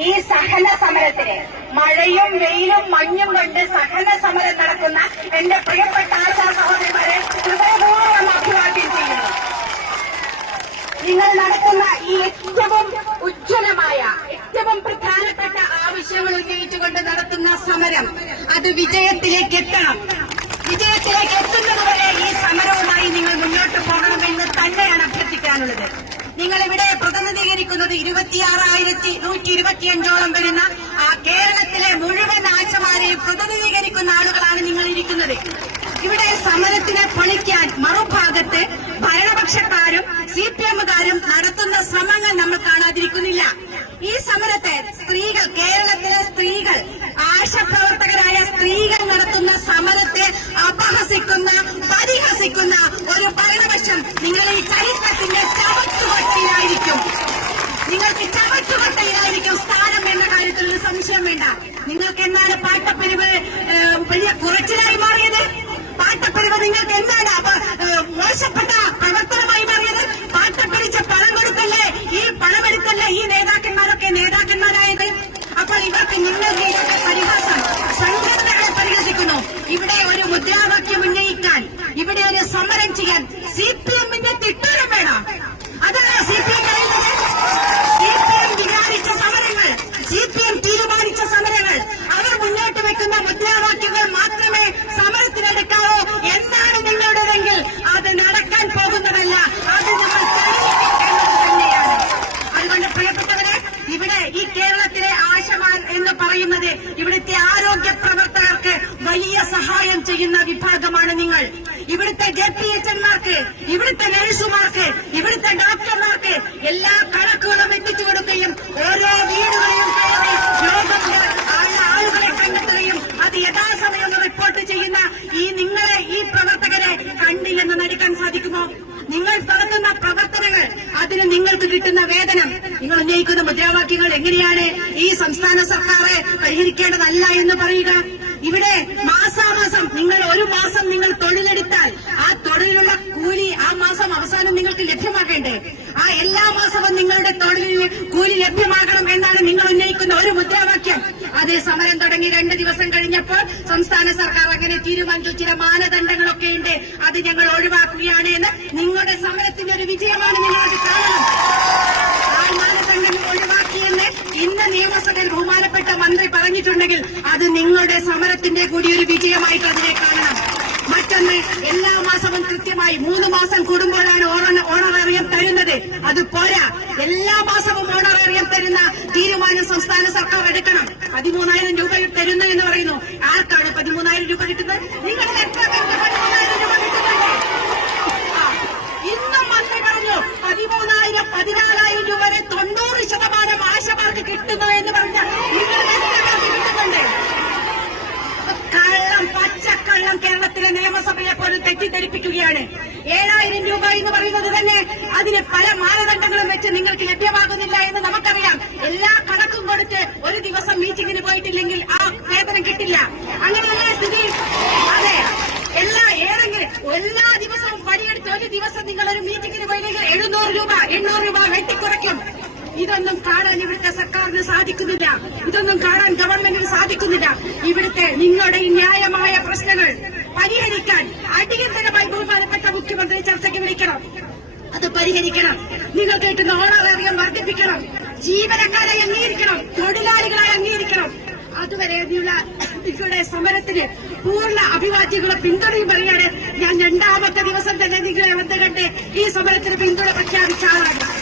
ഈ സഹന സമരത്തിന്. മഴയും വെയിലും മഞ്ഞും കൊണ്ട് സഹന സമരം നടക്കുന്ന എന്റെ പ്രിയപ്പെട്ട ആശാ സഹോദരിമാരെ ഹൃദയപൂർവം അഭിവാദ്യം ചെയ്യുന്നു. നിങ്ങൾ നടക്കുന്ന ഈ ഏറ്റവും ഉജ്ജ്വലമായ ഏറ്റവും പ്രധാനപ്പെട്ട ആവശ്യങ്ങൾ ഉന്നയിച്ചുകൊണ്ട് നടത്തുന്ന സമരം അത് വിജയത്തിലേക്ക് എത്തണം വിജയത്തിലേക്ക് എത്തുന്നതുവരെ ഈ സമരവുമായി നിങ്ങൾ മുന്നോട്ട് പോകണമെന്ന് തന്നെയാണ് അഭ്യർത്ഥിക്കാനുള്ളത് നിങ്ങൾ ഇവിടെ പ്രതിനിധീകരിക്കുന്നത് ഇരുപത്തിയാറായിരത്തി നൂറ്റി ഇരുപത്തിയഞ്ചോളം വരുന്ന ആ കേരളത്തിലെ മുഴുവൻ ആശമാരെയും പ്രതിനിധീകരിക്കുന്ന ആളുകളാണ് നിങ്ങൾ ഇരിക്കുന്നത്. ഇവിടെ സമരത്തിനെ പൊളിക്കാൻ മറുഭാഗത്ത് ഭരണപക്ഷക്കാരും സി പി എമ്മുകാരും നടത്തുന്ന ശ്രമങ്ങൾ നമ്മൾ കാണാതിരിക്കുന്നില്ല. ഈ സമരത്തെ സ്ത്രീകൾ കേരളത്തിലെ സ്ത്രീകൾ ആശപ്രവർത്തകരായ സ്ത്രീകൾ നടത്തുന്ന സമരത്തെ അപഹസിക്കുന്ന പരിഹസിക്കുന്ന ഒരു ഭരണപക്ഷം നിങ്ങൾ ഈ ചരിത്രത്തിന്റെ ചവറ്റുകൊട്ടിലായിരിക്കും സംശയം വേണ്ട. നിങ്ങൾക്ക് എന്താണ് പാട്ടപ്പിരിവ് വലിയ കുറച്ചിലായി മാറിയത്? പാട്ടപ്പിരിവ് നിങ്ങൾക്ക് എന്താണ് മോശപ്പെട്ട പ്രവർത്തനമായി മാറിയത് പാട്ടപ്പിരിച്ച പണം കൊടുത്തല്ലേ ഈ പണമെടുത്തല്ലേ ഈ നേതാക്കന്മാരൊക്കെ നേതാക്കന്മാരായത് അപ്പോൾ ഇവർക്ക് നിങ്ങൾക്ക് ഇതൊക്കെ പരിഹാസം സംഘടനകളെ പരിഹസിക്കുന്നു ഇവിടെ ഒരു മുദ്രാവാക്യം ഉന്നയിക്കാൻ ഇവിടെ ഒരു സമരം ചെയ്യാൻ സി പി എമ്മിന്റെ തിട്ടൂരം വേണം അതാണ് സി പി എം പറയുന്നത് സി പി എം വിചാരിച്ച സമരങ്ങൾ സി പി എം തീരുമാനിച്ച സമരങ്ങൾ അവർ മുന്നോട്ട് വെക്കുന്ന മുദ്രാവാക്യങ്ങൾ മാത്രമേ സമരത്തിനെടുക്കാവൂ എന്താണ് നിങ്ങളുടേതെങ്കിൽ അത് നടക്കാൻ പോകുന്നതല്ല അത് നമ്മൾ തെളിയിക്കേണ്ടത് തന്നെയാണ് അതുകൊണ്ട് പ്രിയപ്പെട്ടവരെ ഇവിടെ ഈ കേരളത്തിലെ ആശമാൻ എന്ന് പറയുന്നത് ഇവിടുത്തെ ആരോഗ്യ പ്രവർത്തകർക്ക് വലിയ സഹായം ചെയ്യുന്ന വിഭാഗമാണ് നിങ്ങൾ. ഇവിടുത്തെ ജെ പി എച്ച് എന്മാർക്ക് ഇവിടുത്തെ നഴ്സുമാർക്ക് ഇവിടുത്തെ ഡോക്ടർമാർക്ക് എല്ലാ കണക്കുകളും എത്തിച്ചു കൊടുക്കുകയും ഓരോ വീടുകളെയും ആളുകളെ കണ്ടെത്തുകയും അത് യഥാസമയം റിപ്പോർട്ട് ചെയ്യുന്ന ഈ നിങ്ങളെ ഈ പ്രവർത്തകരെ കണ്ടില്ലെന്ന് നടിക്കാൻ സാധിക്കുമോ? നിങ്ങൾ നടത്തുന്ന പ്രവർത്തനങ്ങൾ അതിന് നിങ്ങൾക്ക് കിട്ടുന്ന വേതനം. നിങ്ങൾ ഉന്നയിക്കുന്ന മുദ്രാവാക്യങ്ങൾ എങ്ങനെയാണ് ഈ സംസ്ഥാന സർക്കാർ പരിഹരിക്കേണ്ടതല്ല എന്ന് പറയുക. ഇവിടെ മാസാമാസം നിങ്ങൾ ഒരു മാസം നിങ്ങൾ തൊഴിലെടുത്താൽ ആ തൊഴിലുള്ള കൂലി ആ മാസം അവസാനം നിങ്ങൾക്ക് ലഭ്യമാകേണ്ടേ? ആ എല്ലാ മാസവും നിങ്ങളുടെ തൊഴിലിന് കൂലി ലഭ്യമാകണം എന്നാണ് നിങ്ങൾ ഉന്നയിക്കുന്ന ഒരു മുദ്രാവാക്യം. അതേ സമരം തുടങ്ങി രണ്ട് ദിവസം കഴിഞ്ഞപ്പോൾ സംസ്ഥാന സർക്കാർ അങ്ങനെ തീരുമാനിച്ചു. ചില മാനദണ്ഡങ്ങളൊക്കെ ഉണ്ട്. അത് ഞങ്ങൾ ഒഴിവാക്കുകയാണ് എന്ന് നിങ്ങളുടെ സമരത്തിന്റെ ഒരു വിജയമാണ് നിങ്ങളുടെ അത് കാണണം ആ മാനദണ്ഡങ്ങൾ ഒഴിവാക്കിയെന്ന് ഇന്ന് നിയമസഭയിൽ ബഹുമാനപ്പെട്ട മന്ത്രി പറഞ്ഞിട്ടുണ്ടെങ്കിൽ അത് നിങ്ങളുടെ സമരത്തിന്റെ കൂടി ഒരു വിജയമായിട്ട് അതിനെ കാണണം. മറ്റൊന്ന് എല്ലാ മാസവും കൃത്യമായി മൂന്ന് മാസം കൂടുമ്പോഴാണ് ഓണ- ഓണറേറിയം തരുന്നത്. അത് പോരാ. എല്ലാ മാസവും ഓണറേറിയം തരുന്ന തീരുമാനം സംസ്ഥാന സർക്കാർ എടുക്കണം. പതിമൂന്നായിരം രൂപ തരുന്നു എന്ന് പറയുന്നു. ആർക്കാണ് പതിമൂന്നായിരം രൂപ കിട്ടുന്നത്? നിങ്ങളുടെ എത്ര ഇന്നും മന്ത്രി പറഞ്ഞു പതിമൂന്നായിരം പതിനാലായിരം രൂപ വരെ തൊണ്ണൂറ് ശതമാനം ആശമാർക്ക് കിട്ടുന്നു എന്ന് പറഞ്ഞാൽ കിട്ടുന്നുണ്ട് കള്ളം പച്ചക്കള്ളം കേരളത്തിലെ നിയമസഭയെ പോലും തെറ്റിദ്ധരിപ്പിക്കുകയാണ്. ഏഴായിരം രൂപ എന്ന് പറയുന്നത് തന്നെ അതിന് പല മാനദണ്ഡങ്ങളും വെച്ച് നിങ്ങൾക്ക് ലഭ്യമാകുന്നില്ല എന്ന് നമുക്കറിയാം. എല്ലാ കണക്കും കൊടുത്ത് ഒരു ദിവസം മീറ്റിംഗിന് പോയിട്ടില്ലെങ്കിൽ ആ വേതനം കിട്ടില്ല. അങ്ങനെയല്ലേ സ്ഥിതി? അതെ. എല്ലാ ഏറെങ്കിലും എല്ലാ ദിവസവും പണിയെടുത്ത് ഒരു ദിവസം നിങ്ങൾ ഒരു മീറ്റിംഗിന് പോയില്ലെങ്കിൽ എഴുന്നൂറ് രൂപ എണ്ണൂറ് രൂപ വെട്ടിക്കുറയ്ക്കും. ഇതൊന്നും കാണാൻ ഇവിടുത്തെ സർക്കാരിന് സാധിക്കുന്നില്ല. ഇതൊന്നും കാണാൻ ഗവൺമെന്റിന് സാധിക്കുന്നില്ല. ഇവിടുത്തെ നിങ്ങളുടെ ന്യായമായ പ്രശ്നങ്ങൾ പരിഹരിക്കാൻ അടിയന്തരമായി ബഹുമാനപ്പെട്ട മുഖ്യമന്ത്രി ചർച്ചയ്ക്ക് വിളിക്കണം. അത് പരിഹരിക്കണം. നിങ്ങൾ കേട്ടുന്ന ഓണറേറിയം വർദ്ധിപ്പിക്കണം. ജീവനക്കാരെ അംഗീകരിക്കണം. തൊഴിലാളികളെ അംഗീകരിക്കണം. അതുവരെ നിങ്ങളുടെ സമരത്തിന് പൂർണ അഭിവാദ്യങ്ങളും പിന്തുണയും പറയാണ് ഞാൻ രണ്ടാമത്തെ ദിവസം തന്നെ നിങ്ങളെ വന്നുകൊണ്ട് ഈ സമരത്തിന് പിന്തുണ പ്രഖ്യാപിച്ച ആളാണ്.